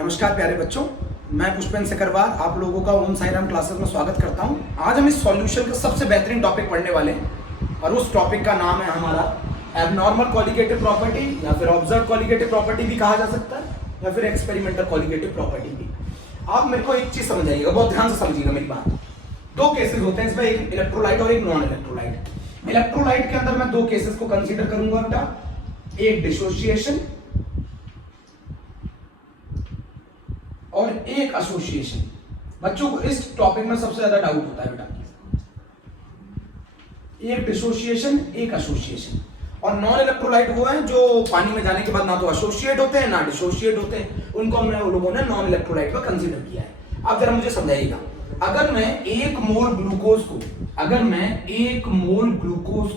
नमस्कार प्यारे बच्चों, मैं पुष्पेंद्र सकरवार आप लोगों का ओम साईराम क्लासेस में स्वागत करता हूं। आज हम इस सॉल्यूशन का सबसे बेहतरीन टॉपिक पढ़ने वाले हैं और उस टॉपिक का नाम है हमारा एबनॉर्मल कॉलिगेटिव प्रॉपर्टी या फिर ऑब्जर्व कॉलिगेटिव प्रॉपर्टी भी कहा जा सकता है या फिर एक्सपेरिमेंटल कॉलिगेटिव प्रॉपर्टी भी। आप मेरे को एक चीज समझाइएगा, बहुत ध्यान से समझिएगा मेरी बात। दो केसेस होते हैं इसमें, एक इलेक्ट्रोलाइट और एक नॉन इलेक्ट्रोलाइट। इलेक्ट्रोलाइट के अंदर मैं दो केसेस को कंसीडर करूंगा बेटा, एक डिसोसिएशन और एक एसोसिएशन। बच्चों को इस टॉपिक में सबसे ज्यादा डाउट होता है बेटा, एक डिसोसिएशन एक एसोसिएशन। और नॉन इलेक्ट्रोलाइट वो है जो पानी में जाने के बाद ना तो एसोसिएट होते हैं ना डिसोसिएट होते हैं, उनको हमने वो लोगों ने नॉन इलेक्ट्रोलाइट में कंसीडर किया है। अब जरा मुझे समझाइएगा, अगर मैं एक मोल ग्लूकोज को अगर मैं एक मोल ग्लूकोज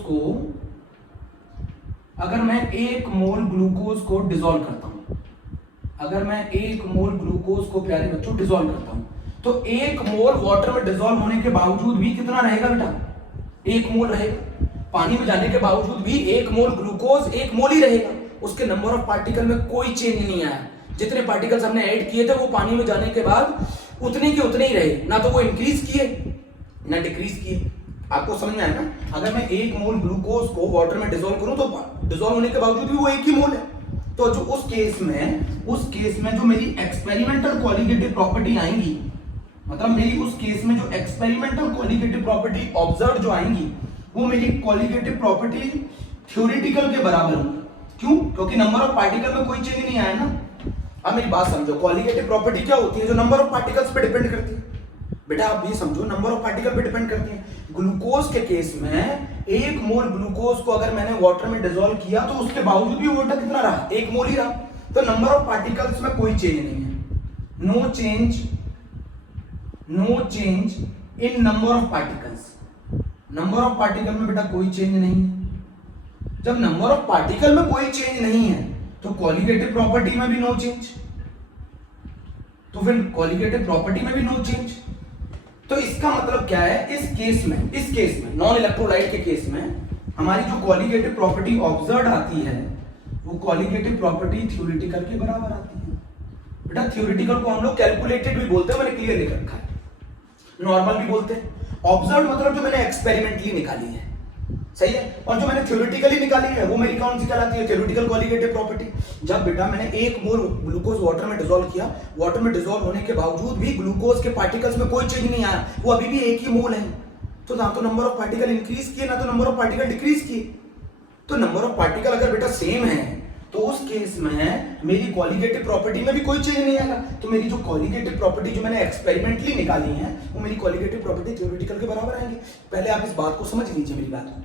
को डिसॉल्व करता हूं, अगर मैं एक मोल ग्लूकोज को प्यारे बच्चों डिसॉल्व करता हूं, तो एक मोल वाटर में डिसॉल्व होने के बावजूद भी कितना रहेगा बेटा? एक मोल रहेगा। पानी में जाने के बावजूद भी एक मोल ग्लूकोज एक मोल ही रहेगा, उसके नंबर ऑफ पार्टिकल में कोई चेंज नहीं आया। जितने पार्टिकल्स हमने ऐड किए थे वो पानी में जाने के बाद उतने के उतने ही रहे, ना तो वो इंक्रीज किए ना डिक्रीज किए। आपको समझ में आया ना? अगर मैं एक मोल ग्लूकोज को वाटर में डिसॉल्व करूं तो डिसॉल्व होने के बावजूद भी वो एक ही मोल है। तो जो उस केस में जो मेरी एक्सपेरिमेंटल कॉलिगेटिव प्रॉपर्टी आएंगी, मतलब मेरी उस केस में जो एक्सपेरिमेंटल कॉलिगेटिव प्रॉपर्टी ऑब्जर्व जो आएंगी, वो मेरी कॉलिगेटिव प्रॉपर्टी थ्योरेटिकल के बराबर होगी। क्यों? क्योंकि नंबर ऑफ पार्टिकल में कोई चेंज नहीं आया ना। अब मेरी बात समझो, कॉलिगेटिव प्रॉपर्टी क्या होती है? जो नंबर ऑफ पार्टिकल्स पे डिपेंड करती है। बेटा आप भी समझो, नंबर ऑफ पार्टिकल पे डिपेंड करती है। ग्लूकोज के केस में एक मोल ग्लूकोज को अगर मैंने वाटर में डिसॉल्व किया तो उसके बावजूद भी वाटर कितना रहा? एक मोल ही रहा। तो नंबर ऑफ पार्टिकल्स में कोई चेंज नहीं है। No change in number of particles. Number of particle में बेटा कोई चेंज नहीं है। जब नंबर ऑफ पार्टिकल में कोई चेंज नहीं है तो कॉलिगेटिव प्रॉपर्टी में भी नो चेंज, तो फिर कॉलिगेटिव प्रॉपर्टी में भी नो चेंज। तो इसका मतलब क्या है? इस केस में नॉन इलेक्ट्रोलाइट के केस में हमारी जो कॉलिगेटिव प्रॉपर्टी ऑब्जर्व आती है वो कॉलिगेटिव प्रॉपर्टी थ्योरेटिकल के बराबर आती है। बेटा थ्योरेटिकल को हम लोग कैलकुलेटेड भी बोलते हैं, मैंने क्लियर लिख रखा है, नॉर्मल भी बोलते हैं। ऑब्जर्व मतलब जो मैंने एक्सपेरिमेंटली निकाली है, सही है। और जो मैंने थ्योरेटिकली निकाली है वो मेरी कौन सी कहलाती है? Theoretical colligative property. जब बेटा मैंने एक मोल ग्लूकोज वाटर में डिसॉल्व किया, वाटर में डिसॉल्व होने के बावजूद भी ग्लूकोज के पार्टिकल्स में कोई चेंज नहीं आया, वो अभी भी एक ही मोल है। तो ना तो नंबर ऑफ पार्टिकल इंक्रीज किए ना तो नंबर ऑफ पार्टिकल डिक्रीज किए। तो नंबर ऑफ पार्टिकल अगर बेटा सेम है तो उस केस में मेरी कॉलिगेटिव प्रॉपर्टी में भी कोई चेंज नहीं आएगा। तो मेरी जो कॉलिगेटिव प्रॉपर्टी जो मैंने एक्सपेरिमेंटली निकाली है वो मेरी कॉलिगेटिव प्रॉपर्टी थ्योरेटिकल के बराबर आएंगी। पहले आप इस बात को समझ लीजिए मेरी बात।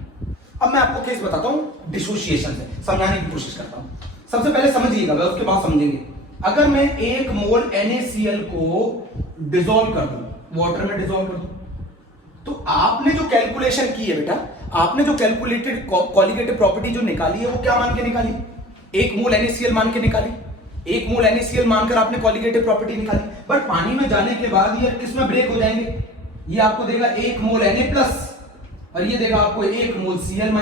अब मैं आपको केस बताता हूं डिसोसिएशन से, समझाने की कोशिश करता हूं। सबसे पहले समझिएगा, उसके बाद समझेंगे। अगर मैं एक मोल NaCl को डिसॉल्व कर दूं, वाटर में डिसॉल्व कर दूं, तो आपने जो कैलकुलेशन की है बेटा, आपने जो कैलकुलेटेड कॉलिगेटिव प्रॉपर्टी जो निकाली है वो क्या मान के निकाली? एक मोल NaCl मान के निकाली। एक मोल NaCl मानकर आपने कॉलिगेटिव प्रॉपर्टी निकाली, बट पानी में जाने के बाद ये किसमें ब्रेक हो जाएंगे? ये आपको देगा एक मोल Na+ और ये देगा आपको एक मोल Cl-।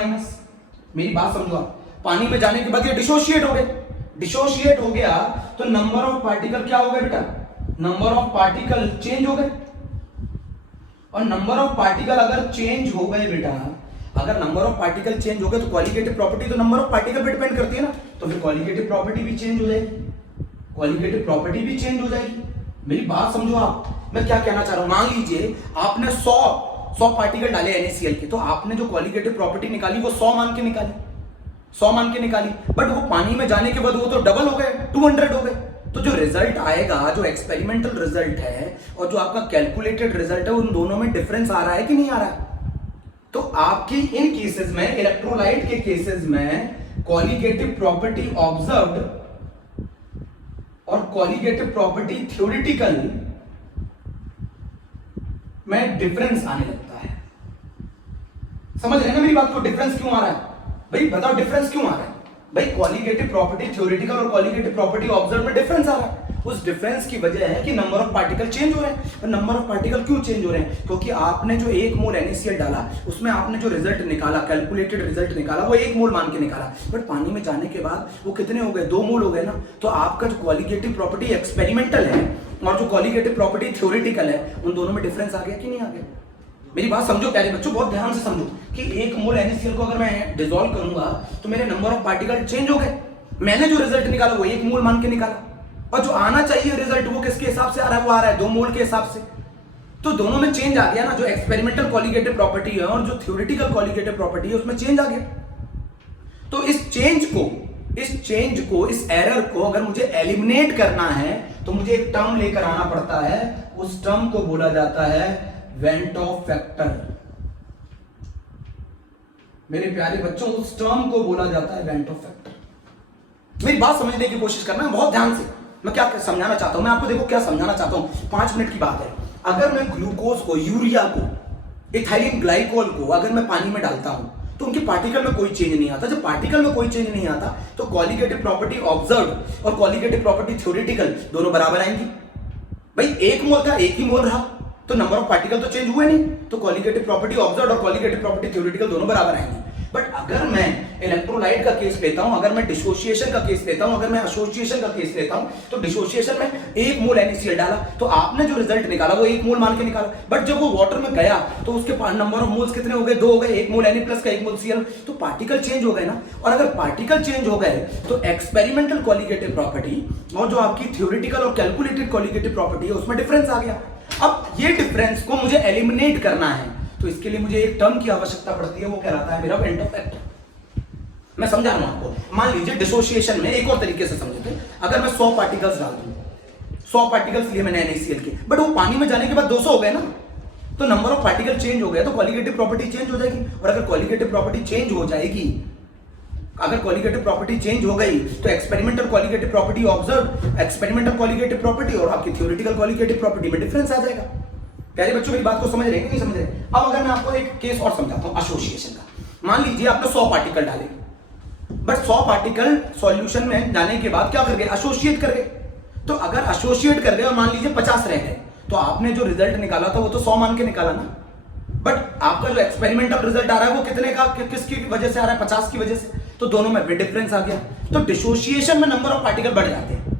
मेरी बात समझो आप, पानी में जाने के बाद ये डिसोशिएट हो गए। डिसोशिएट हो गया तो नंबर ऑफ पार्टिकल क्या हो गए बेटा? नंबर ऑफ पार्टिकल चेंज हो गए। और नंबर ऑफ पार्टिकल अगर चेंज हो गए बेटा, अगर नंबर ऑफ पार्टिकल चेंज हो गए तो कॉलिगेटिव प्रॉपर्टी तो नंबर ऑफ पार्टिकल पे डिपेंड करती है ना, तो फिर कॉलिगेटिव प्रॉपर्टी भी चेंज हो जाएगी। कॉलिगेटिव प्रॉपर्टी भी चेंज हो जाएगी। मेरी बात समझो आप, मैं क्या कहना चाह रहा हूं। मान लीजिए आपने 100 पार्टिकल डाले NaCl के, तो आपने जो कॉलिगेटिव प्रॉपर्टी निकाली वो 100 मान के निकाली, बट वो पानी में जाने के बाद वो तो डबल हो गए, 200 हो गए। तो जो रिजल्ट आएगा, जो एक्सपेरिमेंटल रिजल्ट है और जो आपका कैलकुलेटेड रिजल्ट है, उन दोनों में डिफरेंस आ रहा है कि नहीं आ रहा है? तो आपकी इन केसेस में, इलेक्ट्रोलाइट के केसेस में, कॉलिगेटिव प्रॉपर्टी ऑब्जर्व्ड और कॉलिगेटिव प्रॉपर्टी थ्योरेटिकल में डिफरेंस आने लगता है। समझ रहे हैं ना मेरी बात को? डिफरेंस क्यों आ रहा है भाई? बताओ डिफरेंस क्यों आ रहा है? भाई कॉलिगेटिव प्रॉपर्टी थ्योरेटिकल और कॉलिगेटिव प्रॉपर्टी ऑब्जर्व में डिफरेंस आ रहा है। उस डिफरेंस की वजह है कि नंबर ऑफ पार्टिकल चेंज हो रहे हैं। नंबर ऑफ पार्टिकल क्यों चेंज हो रहे हैं? क्योंकि आपने जो 1 मोल NaCl डाला उसमें आपने जो रिजल्ट निकाला, कैलकुलेटेड रिजल्ट निकाला, वो 1 मोल मान के निकाला, बट पानी में जाने के बाद वो कितने हो गए? 2 मोल हो गए ना। तो आपका जो कॉलिगेटिव प्रॉपर्टी एक्सपेरिमेंटल है और जो कॉलिगेटिव प्रॉपर्टी थ्योरेटिकल है, उन दोनों में डिफरेंस आ गया कि नहीं आ गया? मेरी बात समझो प्यारे बच्चों, बहुत ध्यान से समझो कि 1 मोल NaCl को अगर मैं डिसॉल्व करूंगा तो मेरे नंबर ऑफ पार्टिकल चेंज हो गए। मैंने जो रिजल्ट निकाला वो 1 मोल मान के निकाला, और जो आना चाहिए रिजल्ट वो किसके हिसाब से आ रहा है? वो आ रहा है 2 मोल के हिसाब से। तो दोनों में चेंज आ गया ना। जो एक्सपेरिमेंटल कॉलिगेटिव प्रॉपर्टी है और जो थ्योरेटिकल कॉलिगेटिव प्रॉपर्टी है उसमें चेंज आ गया। तो इस एरर को अगर मुझे एलिमिनेट करना है तो मुझे एक टर्म लेकर आना पड़ता है। उस टर्म को बोला जाता है वेंट ऑफ फैक्टर। मेरे प्यारे बच्चों, उस टर्म को बोला जाता है वेंट ऑफ फैक्टर। मेरी बात समझने की कोशिश करना है बहुत ध्यान से। मैं क्या समझाना चाहता हूं, मैं आपको देखो क्या समझाना चाहता हूं। 5 मिनट की बात है। अगर मैं ग्लूकोज को, यूरिया को, इथाइलिन ग्लाइकोल को अगर मैं पानी में डालता हूं तो उनके पार्टिकल में कोई चेंज नहीं आता। जब पार्टिकल में कोई चेंज नहीं आता तो कॉलिगेटिव प्रॉपर्टी ऑब्जर्व और कॉलिगेटिव प्रॉपर्टी थ्योरेटिकल दोनों बराबर आएंगी। भाई 1 मोल का 1 ही मोल रहा तो नंबर ऑफ पार्टिकल तो चेंज हुए नहीं, तो कॉलिगेटिव प्रॉपर्टी ऑब्जर्व और कॉलिगेटिव प्रॉपर्टी थ्योरेटिकल दोनों बराबर आएंगे। बट अगर मैं इलेक्ट्रोलाइट का केस लेता हूं, अगर मैं डिसोसिएशन का केस लेता हूं, अगर मैं एसोसिएशन का केस लेता हूं, तो डिसोसिएशन में 1 मोल NaCl डाला तो आपने जो रिजल्ट निकाला वो 1 मोल मान के निकाला। बट जब वो वाटर में गया तो उसके नंबर ऑफ मोल्स कितने हो गए? 2 हो गए। 1 मोल Na प्लस का 1 मोल Cl, तो पार्टिकल चेंज हो गए ना। और अगर पार्टिकल चेंज हो गए तो एक्सपेरिमेंटल कॉलिगेटिव प्रॉपर्टी और जो आपकी थ्योरेटिकल और कैलकुलेटेड कॉलिगेटिव प्रॉपर्टी है उसमें डिफरेंस आ गया। अब ये डिफरेंस को मुझे एलिमिनेट करना है तो इसके लिए मुझे एक टर्म की आवश्यकता पड़ती है, वो कहलाता है मेरा वेंट ऑफ फैक्टर। मैं समझा रहा हूं आपको। मान लीजिए डिसोसिएशन में एक और तरीके से समझे थे। अगर मैं 100 पार्टिकल्स डाल दूं, 100 पार्टिकल्स लिए मैंने NaCl के, बट वो पानी में जाने के बाद 200 हो गए ना, तो नंबर ऑफ पार्टिकल चेंज हो गया तो कॉलिगेटिव प्रॉपर्टी चेंज हो जाएगी। और अगर कॉलिगेटिव प्रॉपर्टी चेंज हो जाएगी, अगर कॉलिगेटिव प्रॉपर्टी चेंज हो गई तो experimental colligative property observe, experimental colligative property और आपकी थ्योरेटिकल कॉलिगेटिव प्रॉपर्टी में डिफरेंस आ जाएगा। प्यारे बच्चों मेरी बात को समझ रहे हैं कि नहीं समझ रहे? अब अगर मैं आपको एक केस और समझाता हूं एसोसिएशन का। मान लीजिए आपने 100 पार्टिकल डाले, बट 100 पार्टिकल सॉल्यूशन में जाने के बाद क्या कर गए? एसोसिएट कर गए। तो अगर एसोसिएट कर गए और मान लीजिए 50 रह गए, तो आपने जो रिजल्ट निकाला था वो तो 100 मान के निकाला ना। बट आपका जो एक्सपेरिमेंटल रिजल्ट आ रहा है वो कितने का, किसकी वजह से आ रहा है? 50 की वजह से। तो दोनों में डिफरेंस आ गया। तो डिसोसिएशन में नंबर ऑफ पार्टिकल बढ़ जाते हैं,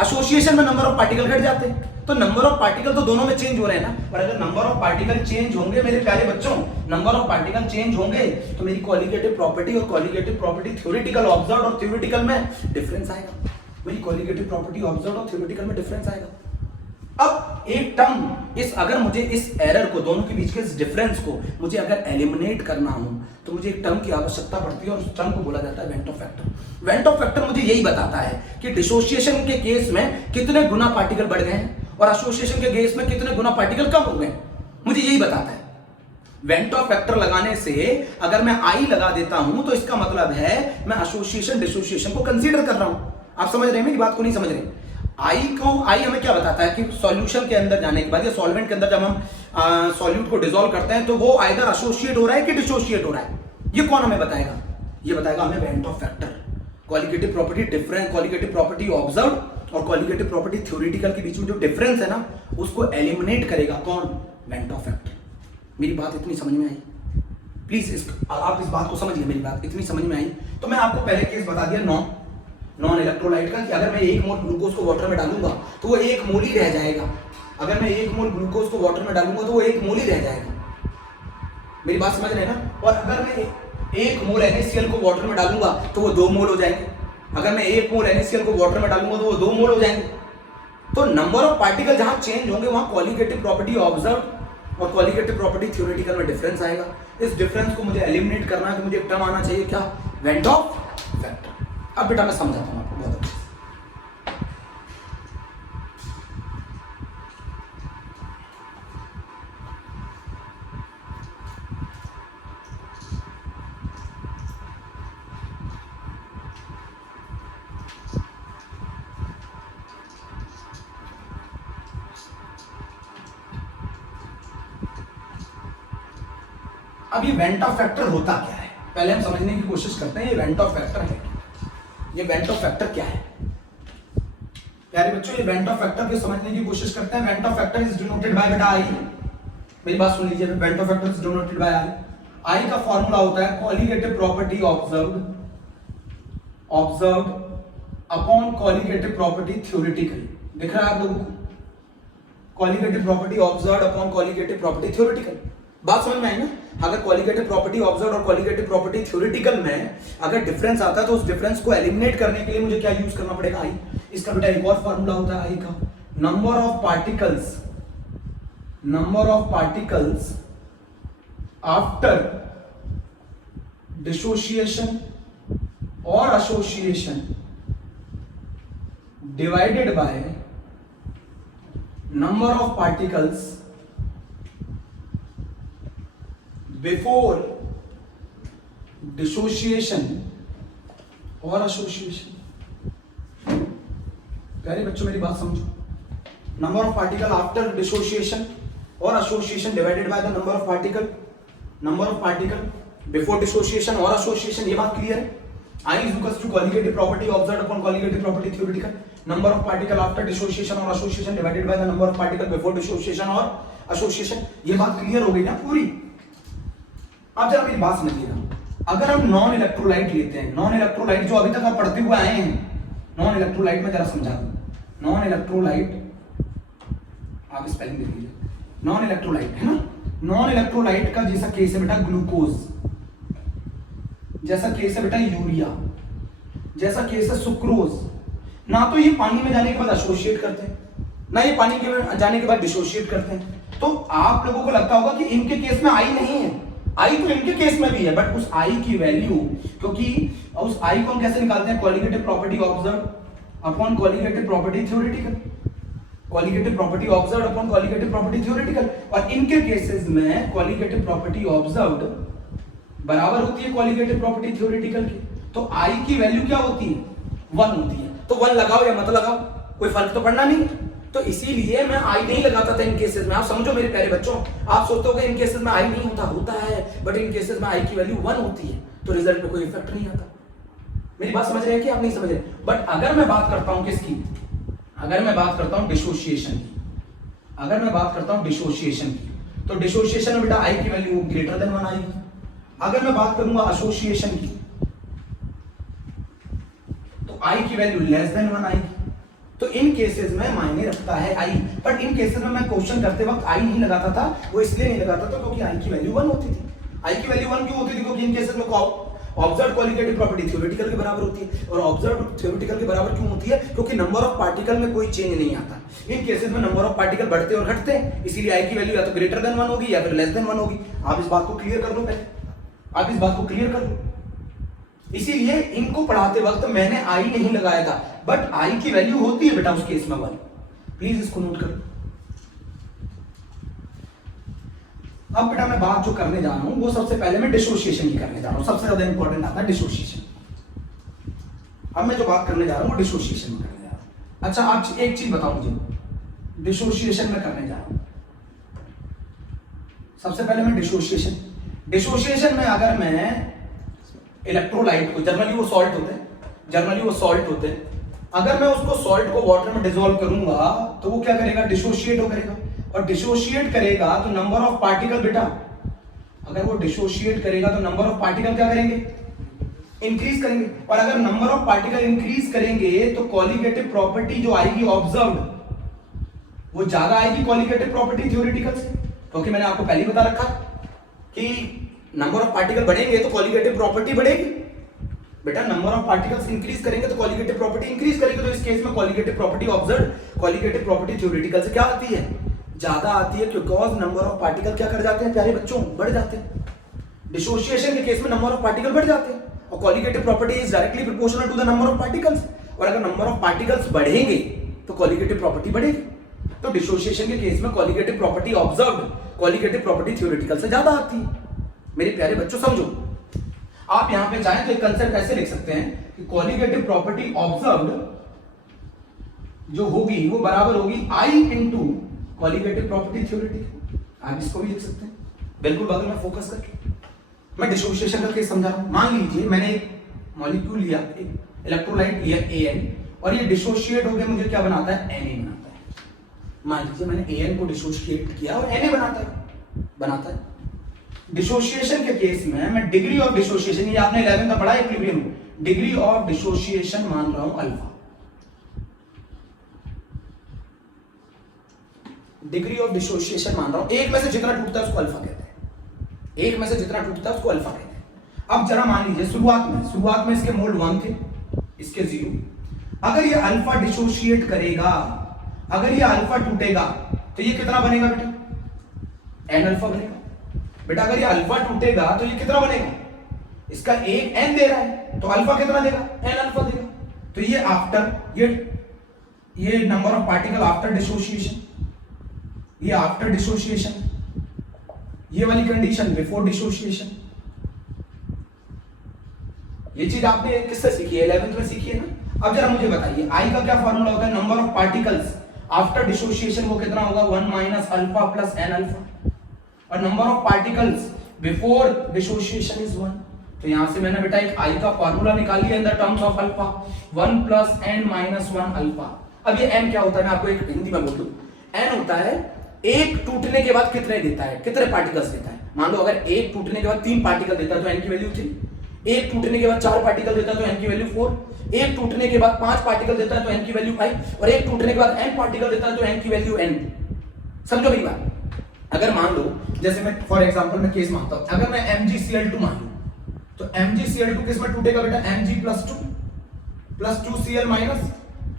एसोसिएशन में नंबर ऑफ पार्टिकल घट जाते हैं। तो नंबर ऑफ पार्टिकल तो दोनों में चेंज हो रहे हैं ना। और अगर नंबर ऑफ पार्टिकल चेंज होंगे मेरे प्यारे बच्चों, नंबर ऑफ पार्टिकल चेंज होंगे तो मेरी कॉलिगेटिव प्रॉपर्टी और कॉलिगेटिव प्रॉपर्टी थ्योरेटिकल ऑब्जर्व और थ्योरेटिकल में डिफरेंस आएगा। मेरी कॉलिगेटिव प्रॉपर्टी ऑब्जर्व और थ्योरेटिकल में डिफरेंस आएगा। अब एक टर्म इस, अगर मुझे इस एरर को, दोनों के बीच के इस डिफरेंस को मुझे अगर एलिमिनेट करना हो तो मुझे एक टर्म की आवश्यकता पड़ती है और उस टर्म को बोला जाता है went Hoff factor. Went Hoff factor मुझे यही बताता है कि डिसोसिएशन के केस में कितने गुना पार्टिकल बढ़ गए हैं और एसोसिएशन के केस में कितने गुना पार्टिकल कम हो गए, मुझे यही बताता है। वेंट ऑफ फैक्टर लगाने से अगर मैं आई लगा देता हूं तो इसका मतलब है मैं एसोसिएशन डिसोसिएशन को कंसीडर कर रहा हूं। आप समझ रहे हैं मेरी बात को? नहीं समझ रहे? आई हमें क्या बताता है कि सॉल्यूशन के अंदर जाने के बाद या सॉल्वेंट के अंदर जब हम सॉल्यूट को डिसॉल्व करते हैं तो वो आइदर एसोसिएट हो रहा है कि डिसोसिएट हो रहा है। ये कौन हमें बताएगा? ये बताएगा हमें went Hoff factor. Qualitative property difference, qualitative property observe और क्वालिटेटिव प्रॉपर्टी थ्योरेटिकल के बीच में जो डिफरेंस है ना उसको एलिमिनेट करेगा कौन? Went Hoff factor. मेरी बात इतनी समझ में आई? प्लीज आप इस बात को समझिए, मेरी बात इतनी समझ में आई? तो मैं आपको पहले केस बता दिया नॉन इलेक्ट्रोलाइट का कि अगर मैं 1 मोल ग्लूकोज को वाटर में डालूंगा तो वो 1 मोल ही रह जाएगा। अगर मैं 1 मोल ग्लूकोज को वाटर में डालूंगा तो वो 1 मोल ही रह जाएगा। मेरी बात समझ रहे हैं ना? और अगर मैं 1 मोल NaCl को वाटर में डालूंगा तो वो 2 मोल हो जाएंगे। अगर मैं 1 मोल NaCl को वाटर में डालूंगा तो वो 2 मोल हो जाएंगे। तो नंबर ऑफ पार्टिकल जहां चेंज होंगे वहां क्वालिटेटिव प्रॉपर्टी ऑब्जर्व और क्वालिटेटिव प्रॉपर्टी थ्योरेटिकल में डिफरेंस आएगा। इस डिफरेंस को मुझे एलिमिनेट करना है कि मुझे एक टर्म आना चाहिए, क्या? Went Hoff factor. अब बेटा मैं समझाता हूं आपको बहुत अच्छे से। अब ये वेंट ऑफ फैक्टर होता क्या है, पहले हम समझने की कोशिश करते हैं। ये वेंट ऑफ फैक्टर है। ये वेंट ऑफ फैक्टर क्या है प्यारे बच्चों? ये वेंट ऑफ फैक्टर को समझने की कोशिश करते हैं। Van't Hoff factor is denoted by बेटा आई। मेरी बात सुन लीजिए, van't Hoff factor is denoted by i. I का फॉर्मूला होता है colligative property observed upon colligative property theoretically. दिख रहा है आप लोगों को? Colligative property observed upon colligative property theoretical. बात समझ में आई ना? अगर कॉलीगेटिव प्रॉपर्टी ऑब्जर्व्ड और कॉलीगेटिव प्रॉपर्टी थ्योरेटिकल में अगर डिफरेंस आता है तो उस डिफरेंस को एलिमिनेट करने के लिए मुझे क्या यूज करना पड़ेगा? आई। इसका बेटा एक और फॉर्मूला होता है आई का, number of particles after dissociation और association divided by number of particles before dissociation और association। प्यारे बच्चों मेरी बात समझो, number of particle after dissociation और association divided by the number of particle before dissociation और association। ये बात क्लियर है? I is equals to colligative property observed upon colligative property theoretical, number of particle after dissociation और association divided by the number of particle before dissociation और association। ये बात clear हो गई ना पूरी? अब जरा मेरी बात समझिएगा, अगर हम नॉन इलेक्ट्रोलाइट लेते हैं, नॉन इलेक्ट्रोलाइट जो अभी तक आप पढ़ते हुए आए हैं, नॉन इलेक्ट्रोलाइट में जरा समझा दूं। नॉन इलेक्ट्रोलाइट आप स्पेलिंग देख लीजिए, नॉन इलेक्ट्रोलाइट है ना? नॉन इलेक्ट्रोलाइट का जैसा केस है बेटा ग्लूकोज, जैसा केस है बेटा यूरिया, जैसा केस है सुक्रोज। ना तो ये पानी में जाने के बाद एसोसिएट करते हैं, ना ये पानी के जाने के बाद डिसोसिएट करते हैं। तो आप लोगों को लगता होगा कि इनके केस में आई नहीं है, आई तो इनके केस में भी है, बट उस आई की वैल्यू, क्योंकि उस आई को हम कैसे निकालते हैं? Colligative property observed upon colligative property theoretical, colligative property observed upon colligative property theoretical. और इनके केसेस में कॉलीगेटिव प्रॉपर्टी ऑब्जर्व्ड बराबर होती है कॉलीगेटिव प्रॉपर्टी थ्योरेटिकल की। तो आई की वैल्यू क्या होती है? 1 होती है। तो 1 लगाओ या मत लगाओ, कोई फर्क तो पड़ना नहीं। तो इसीलिए मैं आई नहीं लगाता था इन केसेस में। आप समझो मेरे प्यारे बच्चों, आप सोचते हो इन केसेस में आई नहीं होता, होता है, बट इन केसेस में आई की वैल्यू 1 होती है, तो रिजल्ट में कोई इफेक्ट नहीं आता। मेरी बात समझ रहे हैं कि आप नहीं समझ रहे? बट अगर मैं बात करता हूं किसकी? अगर मैं बात करता हूं डिसोसिएशन की, अगर मैं बात करता हूं डिसोसिएशन की, तो डिसोसिएशन में बेटा आई की वैल्यू ग्रेटर देन 1 आएगी। अगर मैं बात करूंगा एसोसिएशन की, तो आई की वैल्यू लेस देन 1 आएगी। तो इन केसेस में मायने रखता है आई, बट इन केसेस में मैं क्वेश्चन करते वक्त आई नहीं लगाता था। वो इसलिए नहीं लगाता था क्योंकि आई की वैल्यू 1 होती थी। आई की वैल्यू 1 क्यों होती थी? क्योंकि इन केसेस में ऑब्जर्व्ड कॉलीगेटिव प्रॉपर्टी थ्योरेटिकल के बराबर होती है। और ऑब्जर्व्ड थ्योरेटिकल के बराबर क्यों होती है? क्योंकि नंबर ऑफ पार्टिकल में कोई चेंज नहीं आता। इन केसेस में नंबर ऑफ पार्टिकल बढ़ते और घटते हैं, इसीलिए आई की वैल्यू या तो ग्रेटर देन 1 होगी या फिर लेस देन 1 होगी। आप इस बात को क्लियर कर लो पहले, आप इस बात को क्लियर कर लो। इसीलिए इनको पढ़ाते वक्त मैंने आई नहीं लगाया था, बट आई की वैल्यू होती है बेटा उस केस में 1। प्लीज इसको नोट करो। अब बेटा मैं बात जो करने जा रहा हूं वो सबसे पहले मैं डिसोसिएशन की करने जा रहा हूं। सबसे ज्यादा इंपॉर्टेंट आता है डिसोसिएशन। अब मैं जो बात करने जा रहा हूं वो डिसोसिएशन में करने जा रहा हूं। अच्छा आप एक चीज बताओ मुझे, डिसोसिएशन में करने जा रहा हूं। सबसे पहले मैं डिसोसिएशन में अगर मैं इलेक्ट्रोलाइट को, जनरली वो सॉल्ट होते हैं, अगर मैं उसको सॉल्ट को वाटर में डिसॉल्व करूंगा तो वो क्या करेगा? डिसोशिएट हो करेगा। और डिसोशिएट करेगा तो नंबर ऑफ पार्टिकल बेटा, अगर वो डिसोशिएट करेगा तो नंबर ऑफ पार्टिकल क्या करेंगे? इंक्रीज करेंगे। और अगर नंबर ऑफ पार्टिकल इंक्रीज करेंगे तो कॉलीगेटिव प्रॉपर्टी जो आएगी ऑब्जर्व्ड वो ज्यादा आएगी कॉलीगेटिव प्रॉपर्टी थ्योरेटिकल से, क्योंकि मैंने आपको पहले ही बता रखा कि नंबर ऑफ पार्टिकल बढ़ेंगे तो कॉलीगेटिव प्रॉपर्टी बढ़ेगी। बेटा नंबर ऑफ पार्टिकल्स इंक्रीज करेंगे तो कॉलीगेटिव प्रॉपर्टी इंक्रीज करेगी। तो इस केस में colligative property observed colligative property theoretical से क्या आती है? ज्यादा आती है, क्योंकि नंबर ऑफ पार्टिकल क्या कर जाते हैं प्यारे बच्चों? बढ़ जाते हैं। डिसोसिएशन के केस में नंबर ऑफ पार्टिकल बढ़ जाते हैं और colligative property is directly proportional to the number of particles. और अगर नंबर ऑफ पार्टिकल्स बढ़ेंगे तो कॉलीगेटिव प्रॉपर्टी बढ़ेगी। तो डिसोसिएशन के केस में colligative property observed colligative property theoretical से ज्यादा आती है। मेरे प्यारे बच्चों समझो, आप यहां पे चाहें तो एक कंसेप्ट ऐसे लिख सकते हैं कि कॉलीगेटिव प्रॉपर्टी ऑब्जर्व्ड जो होगी वो बराबर होगी आई इंटू कॉलीगेटिव प्रॉपर्टी थ्योरेटिकल। आप इसको भी लिख सकते हैं बिल्कुल बगल में फोकस करके। मैं डिसोसिएशन का केस समझा रहा हूं। मान लीजिए मैंने एक मॉलिक्यूल लिया, एक इलेक्ट्रोलाइट लिया An और ये डिसोशिएट हो गया, मुझे क्या बनाता है, Na बनाता है। मान लीजिए मैंने An को डिसोशिएट किया और Na बनाता है। डिसोशिएशन के केस में मैं डिग्री ऑफ डिसोशिएशन, ये आपने 11th में पढ़ा है इक्विलिब्रियम, डिग्री ऑफ डिसोशिएशन मान रहा हूं अल्फा। डिग्री ऑफ डिसोशिएशन मान रहा हूं, एक में से जितना टूटता है उसको अल्फा कहते हैं, एक में से जितना टूटता है उसको अल्फा कहते हैं। अब जरा मान लीजिए शुरुआत में इसके मोल 1 थे, इसके 0। अगर ये अल्फा डिसोशिएट करेगा, अगर ये अल्फा टूटेगा तो ये कितना बनेगा बेटा, एन अल्फा बनेगा। बेटा अगर ये अल्फा टूटेगा तो ये कितना बनेगा, इसका एक एन दे रहा है तो अल्फा कितना देगा, एन अल्फा देगा। तो ये आफ्टर ये number of particle after dissociation, ये आफ्टर डिसोशिएशन, ये वाली कंडीशन बिफोर डिसोशिएशन। ये चीज आपने किससे सीखी है, 11th में सीखी है ना। अब जरा मुझे बताइए आई का क्या फॉर्मूला होता है, number of particles after dissociation वो कितना होगा, 1 minus alpha plus n alpha, और number of particles before dissociation is 1। तो यहां से मैंने बेटा एक आई का फॉर्मूला निकाल लिया in the terms of alpha, 1 plus n minus 1 alpha. अब ये एन क्या होता है, मैं आपको एक हिंदी में बोल दूं, एन होता है एक टूटने के बाद कितने देता है, कितने पार्टिकल्स देता है। मान लो अगर एक टूटने के बाद 3 पार्टिकल देता है तो एन की वैल्यू 3, एक टूटने के बाद 4 पार्टिकल देता है तो एन की वैल्यू 4, एक टूटने के बाद 5 पार्टिकल देता है तो एन की वैल्यू 5, और एक टूटने के बाद n पार्टिकल देता है तो एन की वैल्यू n। समझो मेरी बात। अगर मान लो जैसे मैं फॉर एग्जांपल में केस मानता हूं, अगर मैं MgCl2 मान लूं तो MgCl2 किस में टूटेगा बेटा, Mg प्लस 2Cl माइनस।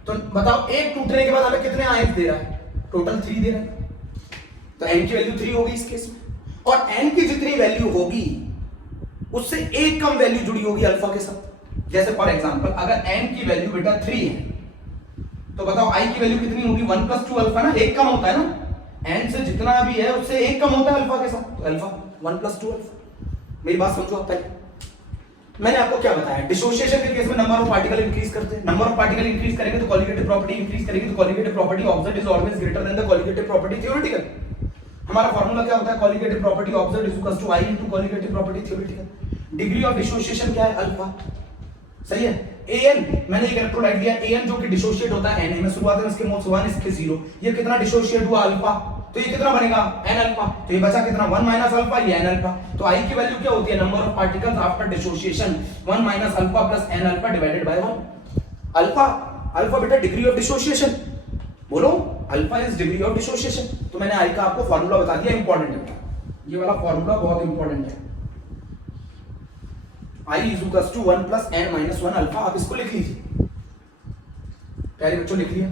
तो बताओ एक टूटने के बाद हमें कितने आयन दे रहा है, टोटल 3 दे रहा है, तो n की वैल्यू 3 होगी इस केस में। और n की जितनी वैल्यू होगी उससे एक कम वैल्यू जुड़ी होगी अल्फा के साथ। जैसे फॉर एग्जांपल अगर n की वैल्यू बेटा 3 है तो बताओ i की वैल्यू कितनी होगी, 1 प्लस 2 अल्फा ना, एक कम होता है ना, n से जितना भी है उससे एक कम होता है अल्फा के साथ, तो अल्फा 1 प्लस 2 अल्फा। मेरी बात समझो आप पहले, मैंने आपको क्या बताया, डिसोशिएशन के केस में नंबर ऑफ पार्टिकल इंक्रीज करते हैं, नंबर ऑफ पार्टिकल इंक्रीज करेंगे तो कॉलिगेटिव प्रॉपर्टी इंक्रीज करेगी, तो colligative property observed is always greater than the colligative property theoretical. हमारा फार्मूला क्या होता है, colligative property observed is equals to i into colligative property theoretical. Degree of dissociation क्या है, अल्फा, सही है। An मैंने एक इलेक्ट्रोलाइट लिया An जो कि डिसोशिएट होता है Na में, शुरुआत में इसके मोल्स 1 इसके 0, ये कितना डिसोशिएट हुआ अल्फा, तो ये कितना बनेगा n अल्फा, तो ये बचा कितना 1 माइनस अल्फा, ये n अल्फा। तो i की वैल्यू क्या होती है, number of particles after dissociation 1 minus alpha plus n alpha divided by 1। Alpha बेटा डिग्री ऑफ डिसोशिएशन, बोलो alpha is degree of dissociation. तो मैंने i का आपको फार्मूला बता दिया, इंपॉर्टेंट है ये वाला फार्मूला, बहुत इंपॉर्टेंट है। i is equals to 1 plus n minus 1 alpha. आप इसको लिख लीजिए प्यारे बच्चों, लिख लिया।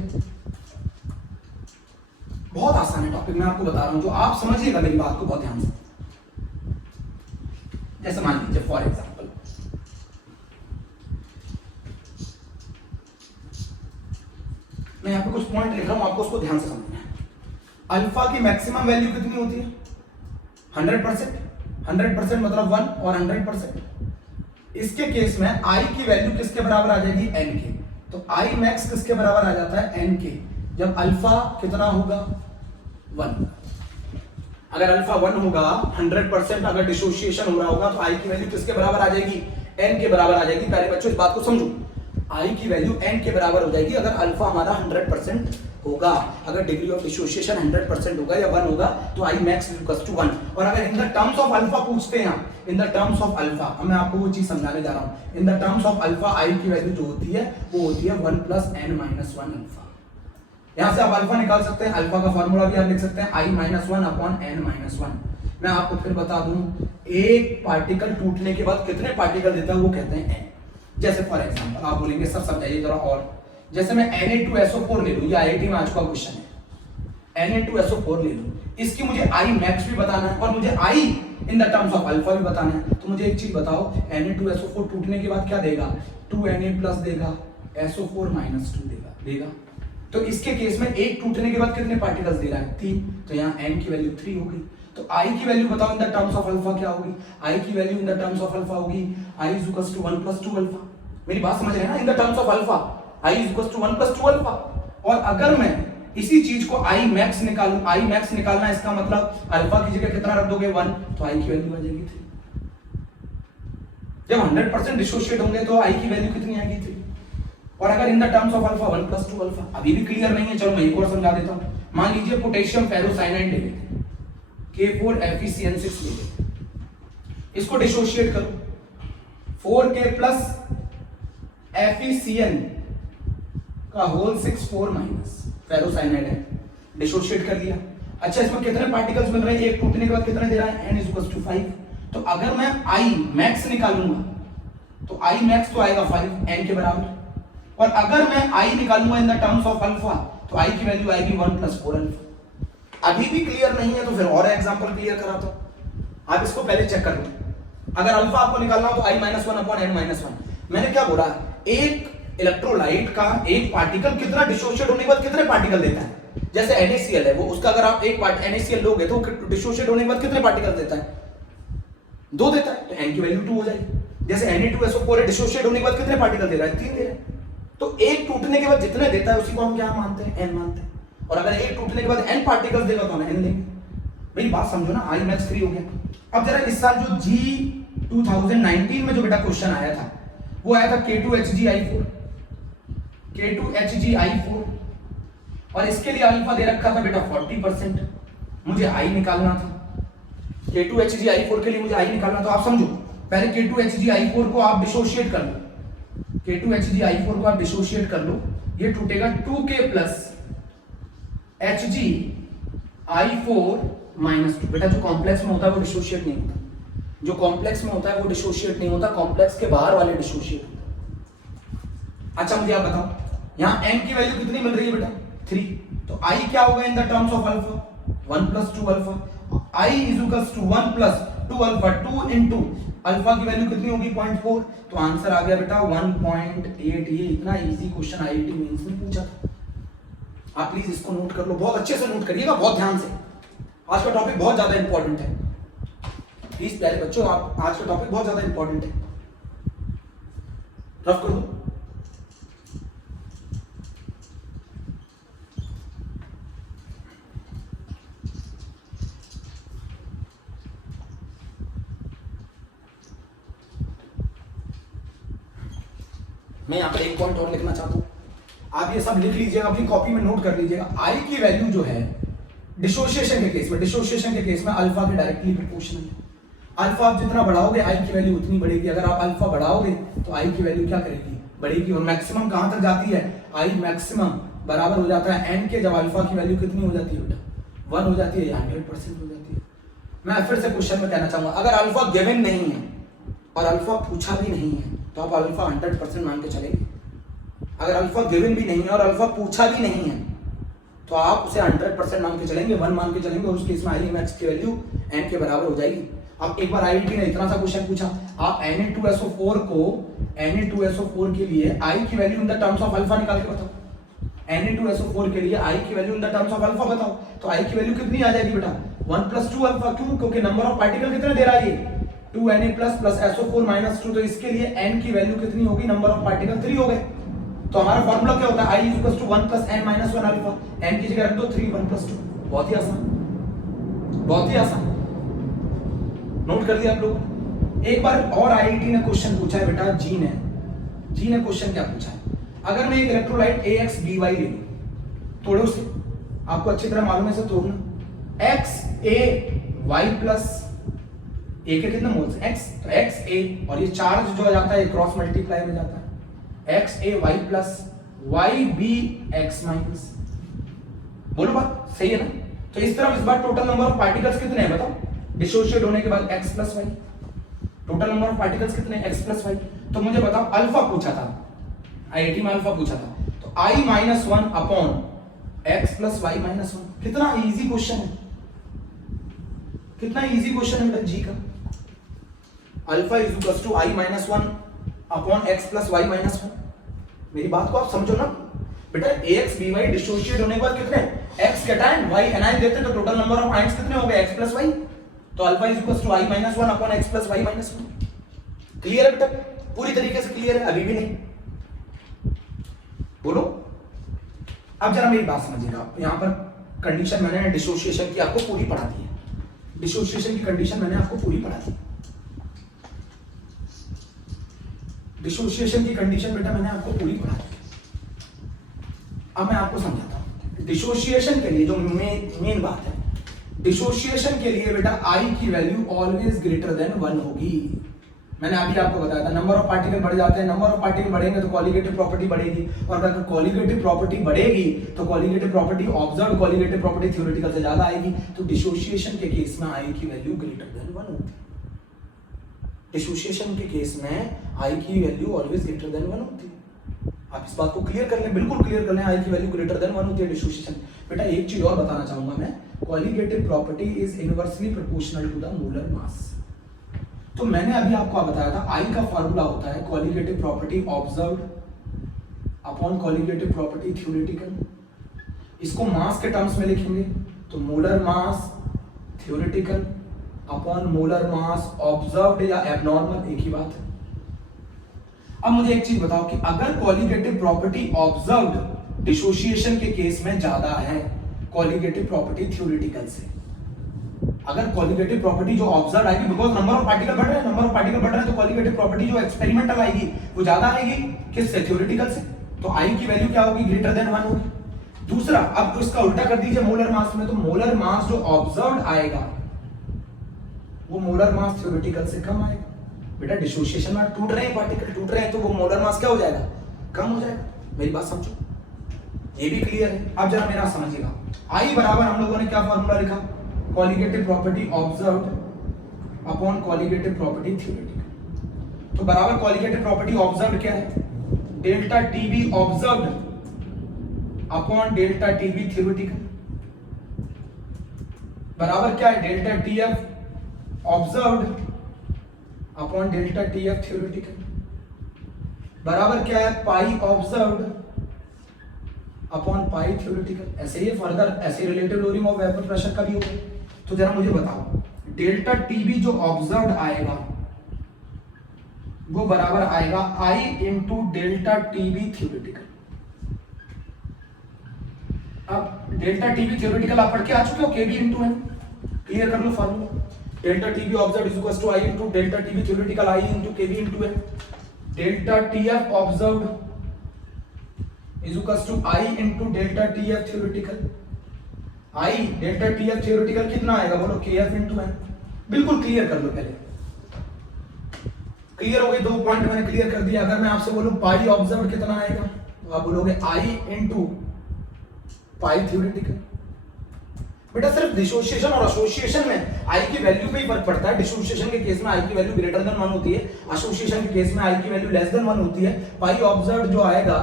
बहुत आसान है टॉपिक, मैं आपको बता रहा हूं, जो आप समझिएगा मेरी बात को बहुत ध्यान से। जैसे मान लीजिए फॉर एग्जांपल मैं यहां पे कुछ पॉइंट लिख रहा हूं, आपको उसको ध्यान से समझना है। अल्फा की मैक्सिमम वैल्यू कितनी होती है, 100%। 100% मतलब 1 और 100%। इसके केस में i की वैल्यू किसके बराबर आ जाएगी, n के। तो i मैक्स किसके बराबर आ जाता है, n के, जब अल्फा कितना होगा 1। अगर अल्फा 1 होगा 100%, अगर डिसोशिएशन हो रहा होगा तो i की वैल्यू किसके बराबर आ जाएगी, n के बराबर आ जाएगी। प्यारे बच्चों इस बात को समझो, i की वैल्यू n के बराबर हो जाएगी अगर अल्फा हमारा 100% होगा। अगर डिग्री ऑफ डिसोशिएशन 100% होगा या 1 होगा तो i max इक्वल्स टू 1। और अगर इन द टर्म्स ऑफ अल्फा पूछते हैं, इन द टर्म्स ऑफ अल्फा, मैं आपको वो चीज समझाने जा रहा हूं। इन the terms of alpha i की वैल्यू जो होती है वो होती है 1 प्लस n माइनस 1 अल्फा। यहां से आप अल्फा निकाल सकते हैं, अल्फा का फार्मूला भी आप लिख सकते हैं i minus 1 upon n minus 1। मैं आपको फिर बता दूं, एक पार्टिकल टूटने के बाद कितने पार्टिकल देता है वो कहते हैं n। जैसे फॉर एग्जांपल आप बोलेंगे सर समझाइए जरा, और जैसे मैं Na2SO4 ले लूं, ये आईआईटी में आज का क्वेश्चन है, Na2SO4 ले लूं, इसकी मुझे i मैक्स भी बताना है और मुझे i in the terms of alpha भी बताना है। तो मुझे एक चीज बताओ, Na2SO4 टूटने के बाद क्या देगा, 2Na प्लस देगा, SO4 माइनस 2 देगा। तो इसके केस में एक टूटने के बाद कितने पार्टिकल्स दे रहा है, 3। तो यहाँ n की वैल्यू 3 होगी। तो i की वैल्यू बताओ in the terms of alpha क्या होगी, i की value in the terms of alpha होगी i is equals to 1 plus 2 alpha. मेरी बात समझ रहे हैं ना, in the terms of alpha i is equals to 1 plus 2 alpha. और अगर मैं इसी चीज को i मैक्स निकालूं, i मैक्स निकालना इसका मतलब अल्फा की जगह कितना रख दोगे 1, तो i की वैल्यू आ जाएगी 3। जब 100% डिसोशिएट होंगे तो i की वैल्यू कितनी आएगी 3। और अगर इन the terms of alpha 1 + 2 alpha, अभी भी क्लियर नहीं है, चलो मैं एक और समझा देता हूं। मान लीजिए पोटेशियम फेरोसाइनाइड ले लेते हैं, K4FeCN6 ले लेते हैं, इसको डिसोशिएट करो, 4K + FeCN का होल 6 4 माइनस फेरोसाइनाइड है, डिसोशिएट कर लिया। अच्छा, इसमें कितने पार्टिकल्स मिल रहे हैं, एक टूटने के बाद कितने दे रहा है, n = 5। तो अगर मैं I मैक्स निकालूंगा तो I मैक्स तो आएगा 5 n के बराबर, और अगर मैं I निकालूंगा इन द टर्म्स ऑफ अल्फा तो I की वैल्यू आएगी 1 + 4 अल्फा। अभी भी क्लियर नहीं है तो फिर और एग्जांपल क्लियर कराता हूं, आप इसको पहले चेक कर लो। अगर अल्फा आपको निकालना हो तो I - 1/n-1। मैंने क्या बोला, एक इलेक्ट्रोलाइट का एक पार्टिकल कितना डिसोशिएट होने के बाद कितने पार्टिकल देता है। जैसे NaCl है, वो उसका अगर आप एक NaCl लोगे तो डिसोशिएट होने के बाद कितने पार्टिकल देता है, 2 देता है, तो n की वैल्यू 2 हो जाएगी। जैसे Na2SO4 है, डिसोशिएट होने के बाद कितने पार्टिकल दे रहा है, 3 दे रहा है। तो एक टूटने के बाद जितने देता है उसी को हम क्या मानते हैं, n मानते हैं। और अगर एक टूटने के बाद n पार्टिकल्स देगा तो हम n लेंगे। मेरी बात समझो ना, I मैक्स 3 हो गया। अब जरा इस साल जो G 2019 में जो बेटा क्वेश्चन आया था, वो आया था K2HgI4, और इसके लिए अल्फा दे रखा था बेटा 40%, मुझे I निकालना था। K2HgI4 के लिए मुझे I निकालना, तो आप समझो पहले K2HgI4 को आप डिसोशिएट कर लो, K2HgI4 को आप डिसोशिएट कर लो, ये टूटेगा 2K + HgI4 - 2। बेटा जो कॉम्प्लेक्स में होता है वो डिसोशिएट नहीं होता, जो कॉम्प्लेक्स में होता है वो डिसोशिएट नहीं होता, कॉम्प्लेक्स के बाहर वाले डिसोशिएट होता है। अच्छा मुझे आप बताओ, यहाँ n की वैल्यू कितनी मिल रही है बेटा, 3, तो I क्या होगा इन the terms of alpha, 1 + 2 alpha. I = 1 + 2 alpha, 2 × alpha की वैल्यू कितनी होगी, 0.4, तो आंसर आ गया बेटा 1.8। ये इतना इजी क्वेश्चन IIT मेंस में पूछा था। आप प्लीज इसको नोट कर लो, बहुत अच्छे से नोट करिएगा, बहुत ध्यान से। आज का टॉपिक बहुत ज्यादा इंपॉर्टेंट है, प्लीज प्यारे बच्चों, आप आज का टॉपिक बहुत ज्यादा इंपॉर्टेंट है, रफ कर दो। मैं यहाँ पर एक पॉइंट और लिखना चाहता हूँ, आप ये सब लिख लीजिएगा, अपनी कॉपी में नोट कर लीजिएगा। I की वैल्यू जो है डिसोसिएशन के केस में अल्फा के डायरेक्टली प्रोपोर्शनल है। अल्फा आप जितना बढ़ाओगे I की वैल्यू उतनी बढ़ेगी। अगर आप अल्फा बढ़ाओगे तो I की वैल्यू क्या करेगी, बढ़ेगी। और मैक्सिमम कहां तक जाती है, I मैक्सिमम बराबर हो जाता है n के, जब अल्फा की वैल्यू कितनी हो जाती है बेटा, 1 हो जाती है या 100% हो जाती है। मैं फिर से क्वेश्चन में कहना चाहूंगा, अगर अल्फा गिवन नहीं है और अल्फा पूछा भी नहीं है तो आप अल्फा 100% मान के चलेंगे। अगर अल्फा गिवन भी नहीं है और अल्फा पूछा भी नहीं है तो आप उसे 100% मान के चलेंगे, 1 मान के चलेंगे, और उसके इसमें I मैक्स की वैल्यू n के बराबर हो जाएगी। अब एक बार IIT ने इतना सा क्वेश्चन पूछा, आप Na2SO4 के लिए I की value in the terms of alpha निकाल के बताओ। Na2SO4 के लिए I की value in the terms of alpha बताओ, तो I की वैल्यू कितनी आ जाएगी बेटा, 1 + 2 अल्फा। क्यों, क्योंकि नंबर ऑफ पार्टिकल कितने दे रहा है ये, 2Na + SO4 - 2, तो इसके लिए n की वैल्यू कितनी होगी, नंबर ऑफ पार्टिकल 3 हो गए। तो हमारा फॉर्मूला क्या होता है, I = 1 + n - 1 अल्फा, n की जगह रख दो 3, 1 + 2। बहुत ही आसान, बहुत ही आसान, नोट कर लिया आप लोग। एक बार और IIT ने क्वेश्चन पूछा है बेटा, जी ने क्वेश्चन क्या पूछा है, अगर मैं एक इलेक्ट्रोलाइट AXBY ले लूं, तोड़ो उसे, आपको अच्छी तरह मालूम है इसे तोड़ना, XaY + A के कितने मोल्स, x, तो XA, और ये चार्ज जो आ जाता है क्रॉस मल्टीप्लाई में जाता है, XaY + YbX-। बोलो बात सही है ना। तो इस तरह इस बार टोटल नंबर ऑफ पार्टिकल्स कितने हैं बताओ, डिसोशिएट होने के बाद x + y, total number of particles कितने, x + y। तो मुझे बताओ, अल्फा पूछा था IIT में, अल्फा पूछा था, तो I - 1 अपॉन x + y - 1। कितना इजी क्वेश्चन है, कितना इजी क्वेश्चन है जी का। Alpha = I - 1 upon x + y - 1। मेरी बात को आप समझो ना बेटा, AXBY डिसोशिएट होने के बाद कितने, x कैटायन y एनायन देते, तो टोटल नंबर ऑफ आयंस कितने हो गए, x + y। तो alpha = I - 1 upon x + y - 1। Clear है बेटा, पूरी तरीके से क्लियर है, अभी भी नहीं, बोलो। अब जरा मेरी बात समझिएगा, यहां पर कंडीशन मैंने डिसोसिएशन की आपको पूरी पढ़ा दी है, डिसोसिएशन की कंडीशन मैंने आपको पूरी पढ़ा दी। डिसोसिएशन की कंडीशन बेटा मैंने आपको पूरी पढ़ा दी। अब मैं आपको समझाता हूँ डिसोसिएशन के लिए जो मेन बात है, डिसोसिएशन के लिए बेटा आई की वैल्यू ऑलवेज ग्रेटर देन 1 होगी। मैंने अभी आपको बताया था नंबर ऑफ पार्टिकल बढ़ जाते हैं, नंबर ऑफ पार्टिकल बढ़ेंगे तो कॉलिगेटिव प्रॉपर्टी बढ़ेगी, और अगर कॉलिगेटिव प्रॉपर्टी बढ़ेगी तो colligative property observe colligative property theoretical से ज्यादा आएगी। तो डिसोसिएशन के केस में आई की वैल्यू ग्रेटर देन 1 होती है। डिसोसिएशन के केस में आई की वैल्यू ऑलवेज ग्रेटर देन 1 होती है। आप इस बात को क्लियर कर लें, बिल्कुल क्लियर कर लें, आई की वैल्यू ग्रेटर देन 1 होती है डिसोसिएशन। बेटा एक चीज और बताना चाहूंगा मैं, colligative property is inversely proportional to the molar mass. तो मैंने अभी आपको बताया था आई का फॉर्मूला होता है colligative property observed upon colligative property theoretical. इसको मास के टर्म्स में लिखेंगे तो molar mass theoretical upon molar mass observed या एबनॉर्मल, एक ही बात है। अब मुझे एक चीज बताओ कि अगर कॉलिगेटिव प्रॉपर्टी ऑब्जर्व्ड डिसोसिएशन के केस में ज्यादा है कॉलिगेटिव प्रॉपर्टी थ्योरेटिकल से, अगर कॉलिगेटिव प्रॉपर्टी जो ऑब्जर्व आएगी, बिकॉज नंबर ऑफ पार्टिकल बढ़ रहे हैं, नंबर ऑफ पार्टिकल बढ़ रहे हैं, तो कॉलिगेटिव प्रॉपर्टी जो एक्सपेरिमेंटल आएगी वो ज्यादा आएगी किससे, थ्योरेटिकल से। तो आई की वैल्यू क्या होगी, ग्रेटर देन 1 होगी। दूसरा, अब इसका उल्टा कर दीजिए मोलर मास में, तो मोलर मास जो ऑब्जर्व आएगा वो मोलर मास थ्योरेटिकल से कम आएगा। बेटा डिसोसिएशन में टूट रहे हैं पार्टिकल, टूट रहे हैं, तो वो मोलर मास क्या हो जाएगा, कम हो जाएगा। मेरी बात समझो, ये भी क्लियर है। अब जरा मेरा समझिएगा, आई बराबर हम लोगों ने क्या फॉर्मूला लिखा, colligative property observed upon colligative property theoretical. तो बराबर कॉलिगेटिव प्रॉपर्टी ऑब्जर्व्ड क्या है, delta TB observed upon delta TB theoretical, बराबर क्या है, delta TF observed upon delta TF theoretical, बराबर क्या है, पाई ऑब्जर्व्ड अपॉन पाई थ्योरेटिकल। ऐसे ही फर्दर ऐसे relative lowering of vapour pressure का भी होगा। तो जरा मुझे बताओ, डेल्टा टीबी जो ऑब्जर्व्ड आएगा वो बराबर आएगा आई इंटू डेल्टा टीबी थ्योरेटिकल। अब डेल्टा टीबी थ्योरेटिकल आप पढ़ के आ चुके हो, केबी इंटू एन, क्लियर कर लो formula. Delta TB observed is equal to i into delta TB theoretical, i into KB into n. Delta TF observed is equals to I into delta TF theoretical। I delta TF theoretical कितना आएगा बोलो, KF into N। बिल्कुल clear कर लो, पहले clear हो गए, 2 point मैंने clear कर दिया। अगर मैं आपसे बोलूं पाई ऑब्जर्व कितना आएगा, तो आप बोलोगे I into पाई थ्योरेटिकल। बेटा सिर्फ डिसोसिएशन और एसोसिएशन में I की वैल्यू पे ही फर्क पड़ता है। डिसोसिएशन के केस में I की वैल्यू ग्रेटर देन 1 होती है, एसोसिएशन के केस में I की वैल्यू लेस देन 1 होती है। पाई ऑब्जर्व जो आएगा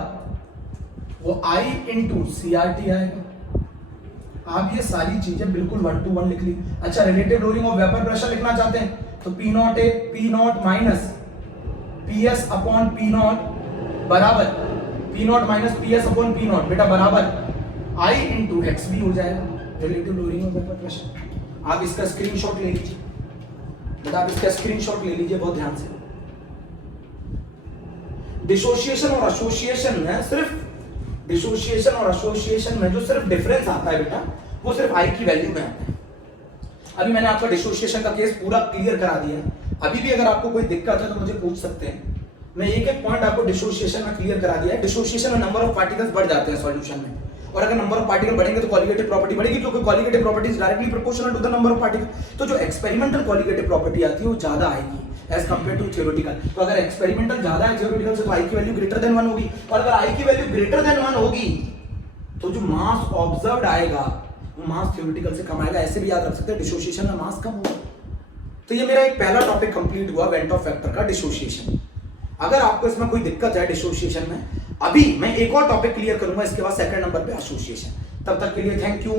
वो I इंटू CRT आएगा। आप ये सारी चीजें बिल्कुल 1 to 1 लिख ली। अच्छा, relative lowering of vapour pressure लिखना चाहते हैं तो P नॉट है, P not minus PS upon P not बराबर P not minus PS upon P not, बेटा बराबर I इंटू XB हो जाएगा relative lowering of vapour pressure. आप इसका स्क्रीनशॉट ले लीजिए बेटा, आप इसका स्क्रीनशॉट ले लीजिए बहुत ध्यान से। डिसोसिएशन और एसोसिएशन में सिर्फ डिसोसिएशन और एसोसिएशन में जो सिर्फ डिफरेंस आता है बेटा, वो सिर्फ आई की वैल्यू में आता है। अभी मैंने आपका डिसोसिएशन का केस पूरा क्लियर करा दिया है। अभी भी अगर आपको कोई दिक्कत है तो मुझे पूछ सकते हैं, मैं एक एक पॉइंट आपको डिसोसिएशन में क्लियर करा दिया है। डिसोसिएशन में नंबर ऑफ पार्टिकल्स बढ़ जाते हैं सॉल्यूशन में, और अगर नंबर ऑफ पार्टिकल बढ़ेंगे तो कॉलिगेटिव प्रॉपर्टी बढ़ेगी, क्योंकि colligative property is directly proportional to the number of particle. तो जो एक्सपेरिमेंटल कॉलिगेटिव प्रॉपर्टी आती है वो ज्यादा आएगी एज कंपेयर टू थ्योरेटिकल। तो अगर एक्सपेरिमेंटल ज्यादा है थ्योरेटिकल से तो आई की वैल्यू ग्रेटर देन 1 होगी, और अगर आई की वैल्यू ग्रेटर देन 1 होगी तो जो मास ऑब्जर्व्ड आएगा वो मास थ्योरेटिकल से कम आएगा। ऐसे भी याद रख सकते हैं, डिसोसिएशन में मास कम होगा। तो ये मेरा एक पहला टॉपिक कंप्लीट हुआ वेंट ऑफ फैक्टर का, डिसोसिएशन। अगर आपको इसमें कोई दिक्कत है डिसोसिएशन में, अभी मैं एक और टॉपिक क्लियर करूंगा, इसके बाद सेकंड नंबर पे एसोसिएशन। तब तक के लिए थैंक यू।